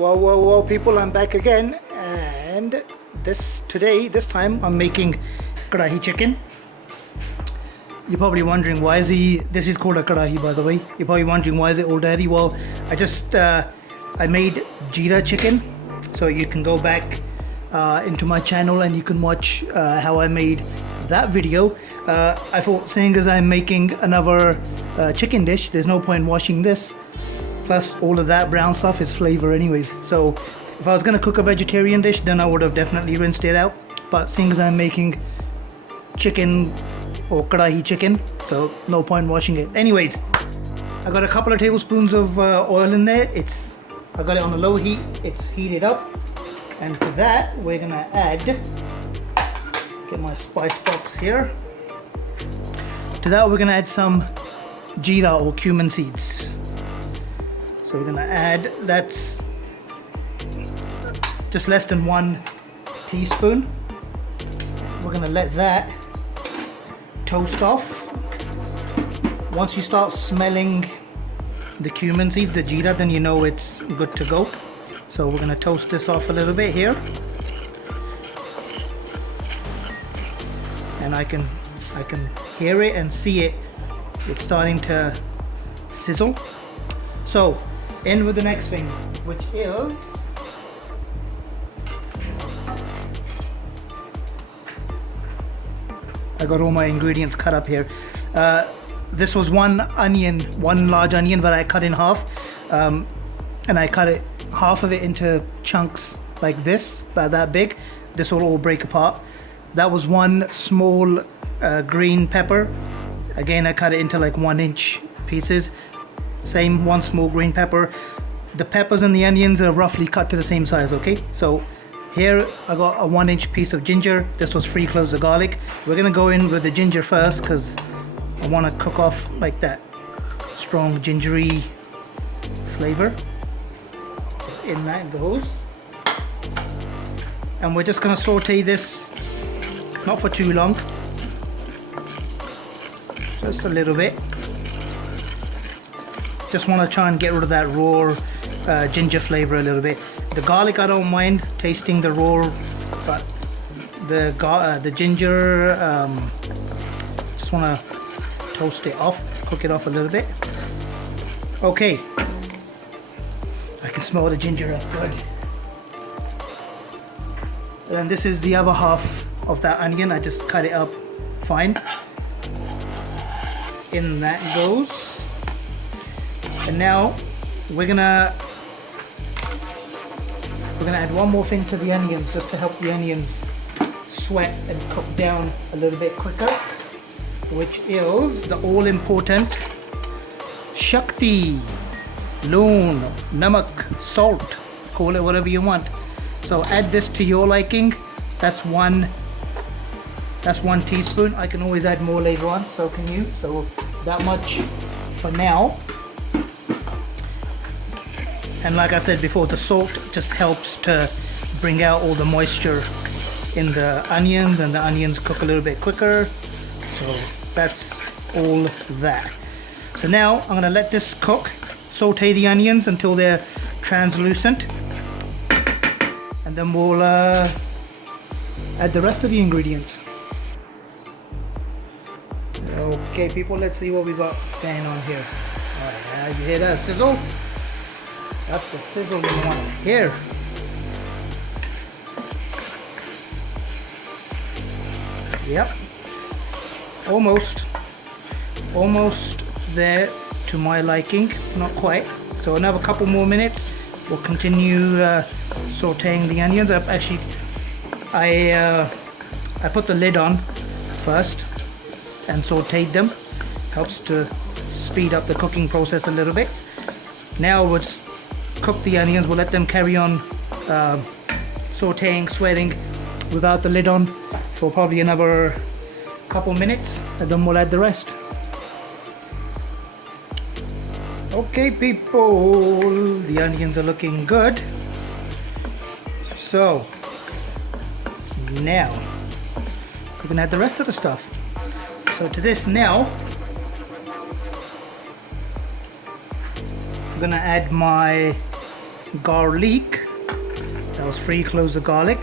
Whoa, people, I'm back again, and this time I'm making Karahi chicken. You're probably wondering why this is called a Karahi, by the way. You're probably wondering why is it all dirty. Well, I made Jeera chicken, so you can go back into my channel and you can watch how I made that video. I thought, seeing as I'm making another chicken dish, there's no point washing this. Plus all of that brown stuff is flavor anyways. So if I was gonna cook a vegetarian dish, then I would have definitely rinsed it out. But seeing as I'm making chicken or Karahi chicken, so no point washing it. Anyways, I got a couple of tablespoons of oil in there. I got it on a low heat. It's heated up, and to that we're gonna add, get my spice box here. To that we're gonna add some jeera or cumin seeds. So we're gonna add, that's just less than 1 teaspoon. We're gonna let that toast off. Once you start smelling the cumin seeds, the jeera, then you know it's good to go. So we're gonna toast this off a little bit here. And I can hear it and see it. It's starting to sizzle. So in with the next thing, which is I got all my ingredients cut up here. This was one large onion that I cut in half, and I cut it, half of it, into chunks like this, about that big. This will all break apart. That was one small green pepper. Again, I cut it into like 1-inch pieces. Same, one small green pepper. The peppers and the onions are roughly cut to the same size, okay? So here I got a 1-inch piece of ginger. This was 3 cloves of garlic. We're gonna go in with the ginger first because I want to cook off like that strong gingery flavor. In that goes. And we're just gonna saute this, not for too long, just a little bit. Just want to try and get rid of that raw ginger flavor a little bit. The garlic I don't mind tasting the raw, but the ginger, just want to toast it off, cook it off a little bit. Okay, I can smell the ginger, that's good. And this is the other half of that onion. I just cut it up fine. In that goes. And now we're gonna add one more thing to the onions, just to help the onions sweat and cook down a little bit quicker, which is the all-important Shakti, loon, namak, salt, call it whatever you want. So add this to your liking. That's one teaspoon. I can always add more later on, so can you. So that much for now. And like I said before, the salt just helps to bring out all the moisture in the onions, and the onions cook a little bit quicker. So that's all that. So now I'm gonna let this cook, saute the onions until they're translucent, and then we'll add the rest of the ingredients. Okay people, let's see what we got going on here. Alright, you hear that sizzle? That's the sizzle we want to hear. Yep, almost there to my liking, not quite. So another couple more minutes, we'll continue sauteing the onions. I put the lid on first and sauteed them. Helps to speed up the cooking process a little bit. Now we'll just cook the onions. We'll let them carry on sauteing, sweating without the lid on for probably another couple minutes, and then we'll add the rest. Okay people, the onions are looking good. So now we can add the rest of the stuff. So to this now, I'm gonna add my garlic. That was free cloves of garlic.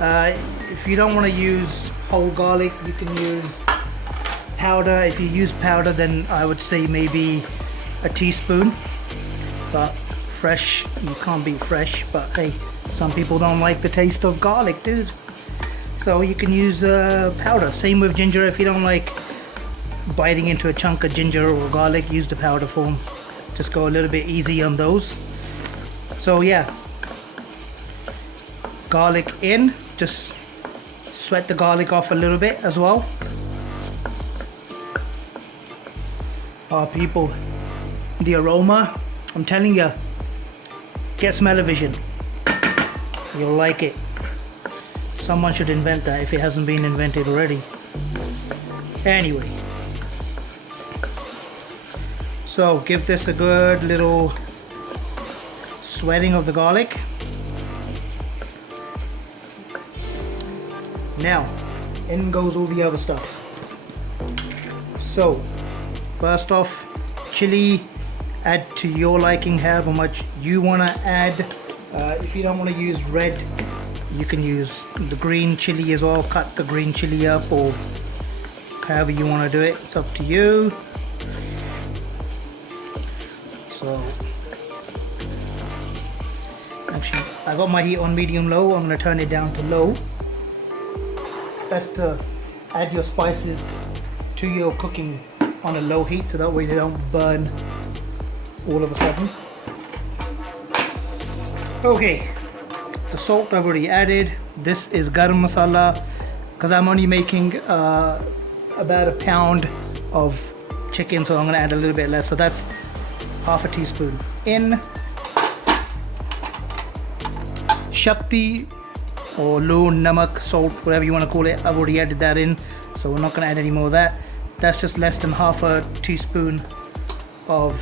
If you don't want to use whole garlic, you can use powder. If you use powder, then I would say maybe a teaspoon. But fresh, you can't beat fresh. But hey, some people don't like the taste of garlic, dude. So you can use powder. Same with ginger. If you don't like biting into a chunk of ginger or garlic, use the powder form. Just go a little bit easy on those. So yeah, garlic in. Just sweat the garlic off a little bit as well. Oh people, the aroma, I'm telling you, get smell-o-vision. You'll like it. Someone should invent that if it hasn't been invented already. Anyway, so give this a good little sweating of the garlic. Now, in goes all the other stuff. So, first off, chili, add to your liking however much you want to add. If you don't want to use red, you can use the green chili as well. Cut the green chili up or however you want to do it. It's up to you. So, actually, I got my heat on medium-low. I'm going to turn it down to low. Best to add your spices to your cooking on a low heat so that way they don't burn all of a sudden. Okay, the salt I've already added. This is garam masala because I'm only making about a pound of chicken, so I'm going to add a little bit less. So that's half a teaspoon in. Shakti or loon, namak, salt, whatever you want to call it, I've already added that in, so we're not going to add any more of that. That's just less than half a teaspoon of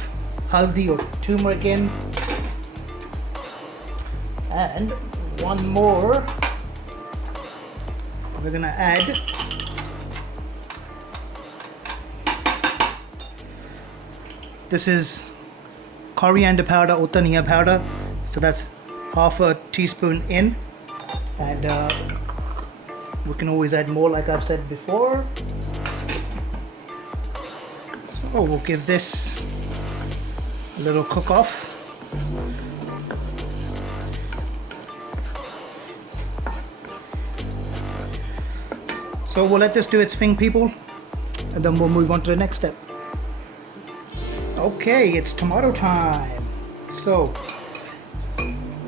haldi or turmeric in. And one more we're going to add this is coriander powder or dhania powder, so that's half a teaspoon in. And we can always add more like I've said before. So we'll give this a little cook off. So we'll let this do its thing, people, and then we'll move on to the next step. Okay, it's tomato time. So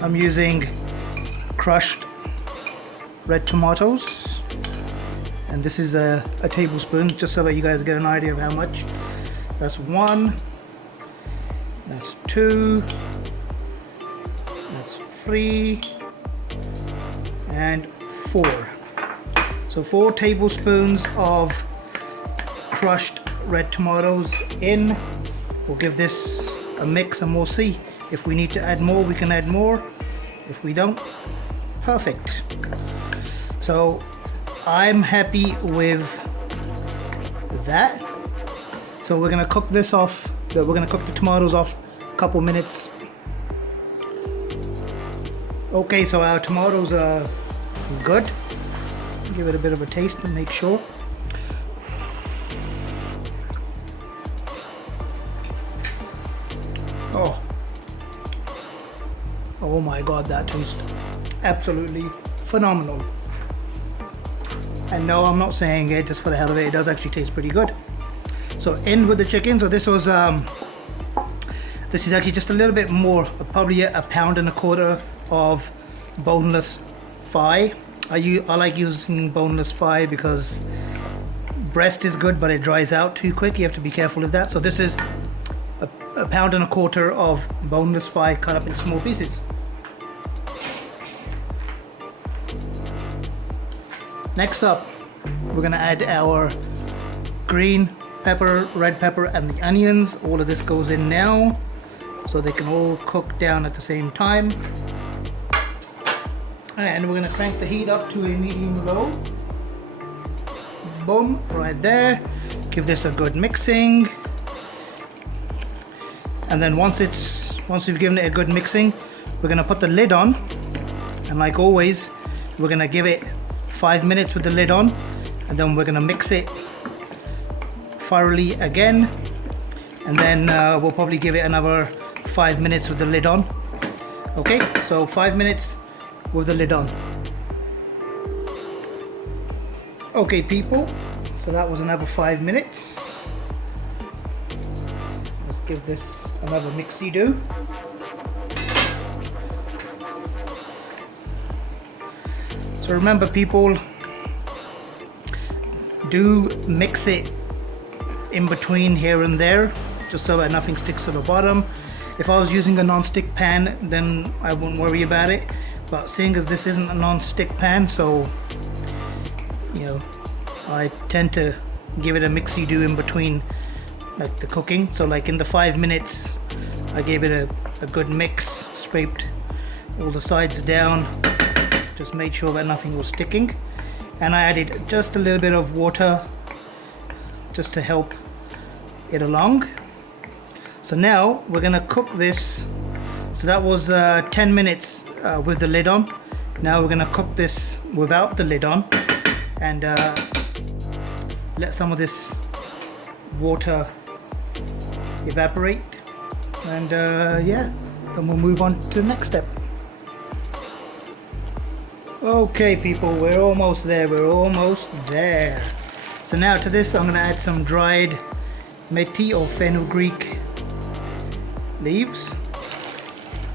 I'm using crushed red tomatoes, and this is a tablespoon, just so that you guys get an idea of how much. That's 1, that's 2, that's 3, and 4. So 4 tablespoons of crushed red tomatoes in. We'll give this a mix and we'll see. If we need to add more, we can add more. If we don't, perfect. So I'm happy with that. So we're gonna cook this off. We're gonna cook the tomatoes off a couple minutes. Okay, so our tomatoes are good. Give it a bit of a taste and make sure. Oh my god, that tastes absolutely phenomenal. And no, I'm not saying it just for the hell of it. It does actually taste pretty good. So in with the chicken. So this was this is actually just a little bit more, probably a pound and a quarter of boneless thigh. I like using boneless thigh because breast is good, but it dries out too quick. You have to be careful of that. So this is a pound and a quarter of boneless thigh cut up in small pieces. Next up, we're gonna add our green pepper, red pepper, and the onions. All of this goes in now, so they can all cook down at the same time. And we're gonna crank the heat up to a medium-low. Boom, right there. Give this a good mixing. And then once it's once we've given it a good mixing, we're gonna put the lid on, and like always, we're gonna give it 5 minutes with the lid on, and then we're gonna mix it thoroughly again, and then we'll probably give it another 5 minutes with the lid on. Okay, so 5 minutes with the lid on. Okay people, so that was another 5 minutes. Let's give this another mixy do. So remember people, do mix it in between here and there, just so that nothing sticks to the bottom. If I was using a non-stick pan, then I wouldn't worry about it, but seeing as this isn't a non-stick pan, so you know, I tend to give it a mixy do in between like the cooking. So like in the 5 minutes I gave it a good mix, scraped all the sides down, just made sure that nothing was sticking, and I added just a little bit of water just to help it along. So now we're gonna cook this. So that was 10 minutes with the lid on. Now we're gonna cook this without the lid on, and let some of this water evaporate, and yeah, then we'll move on to the next step. Okay people, we're almost there, So now to this I'm going to add some dried methi or fenugreek leaves.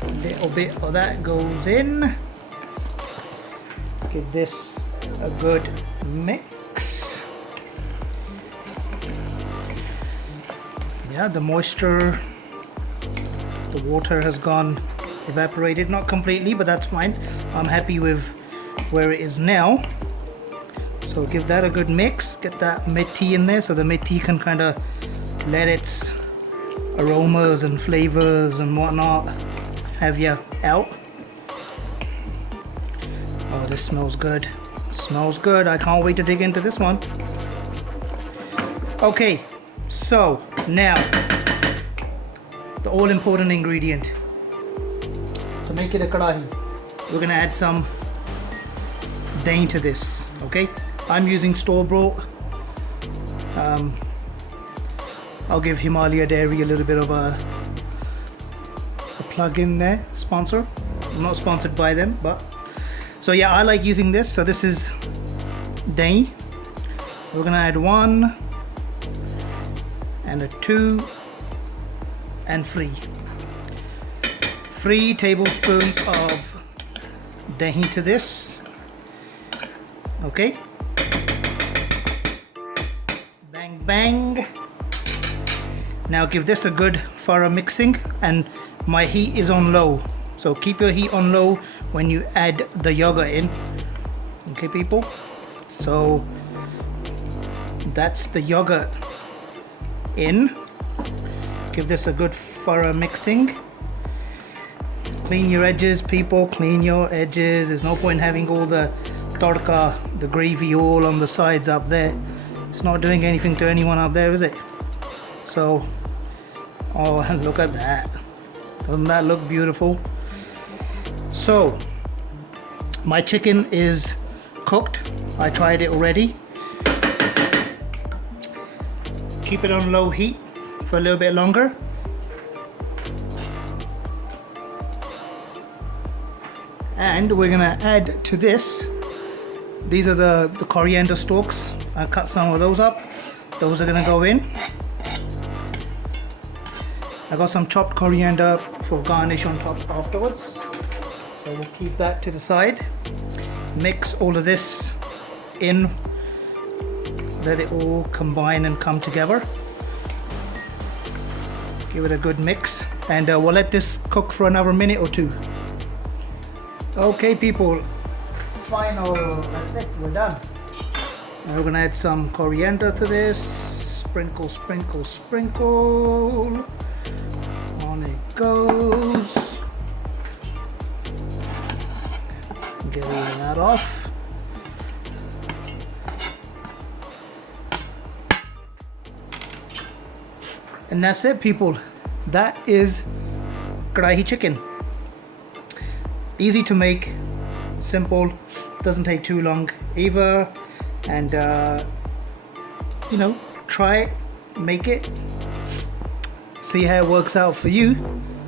A little bit of that goes in. Give this a good mix. Yeah, the moisture, the water has gone evaporated, not completely, but that's fine. I'm happy with where it is now. So give that a good mix, get that methi in there so the methi can kind of let its aromas and flavors and whatnot have you out. Oh, this smells good. Smells good. I can't wait to dig into this one. Okay, so now the all important ingredient to make it a kadahi. We're gonna add some dahi to this. Okay, I'm using store-bought. I'll give Himalaya Dairy a little bit of a plug in there, sponsor. I'm not sponsored by them, but so yeah, I like using this. So this is dahi. We're gonna add 1 and a 2 and 3 tablespoons of dahi to this. Okay, bang bang. Now give this a good thorough mixing, and my heat is on low, so keep your heat on low when you add the yogurt in. Okay people, so that's the yogurt in. Give this a good thorough mixing. Clean your edges people, clean your edges. There's no point having all the tadka, the gravy all on the sides up there. It's not doing anything to anyone up there, is it? So, oh, and look at that. Doesn't that look beautiful? So, my chicken is cooked. I tried it already. Keep it on low heat for a little bit longer. And we're gonna add to this, these are the coriander stalks. I cut some of those up. Those are gonna go in. I got some chopped coriander for garnish on top afterwards. So we'll keep that to the side. Mix all of this in. Let it all combine and come together. Give it a good mix, and we'll let this cook for another minute or 2. Okay people, final, that's it, we're done. Now we're gonna add some coriander to this. Sprinkle, sprinkle, sprinkle. On it goes. Get all of that off. And that's it people. That is Karahi chicken. Easy to make, simple, doesn't take too long either, and you know, try it, make it, see how it works out for you.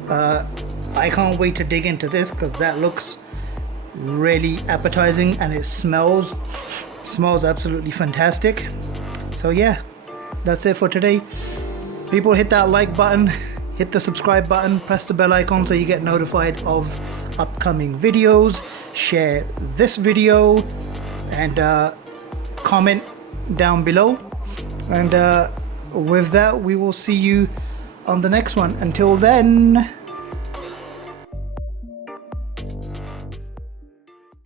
I can't wait to dig into this because that looks really appetizing and it smells absolutely fantastic. So yeah, that's it for today. People, hit that like button, hit the subscribe button, press the bell icon so you get notified of upcoming videos, share this video, and comment down below. And with that, we will see you on the next one. Until then.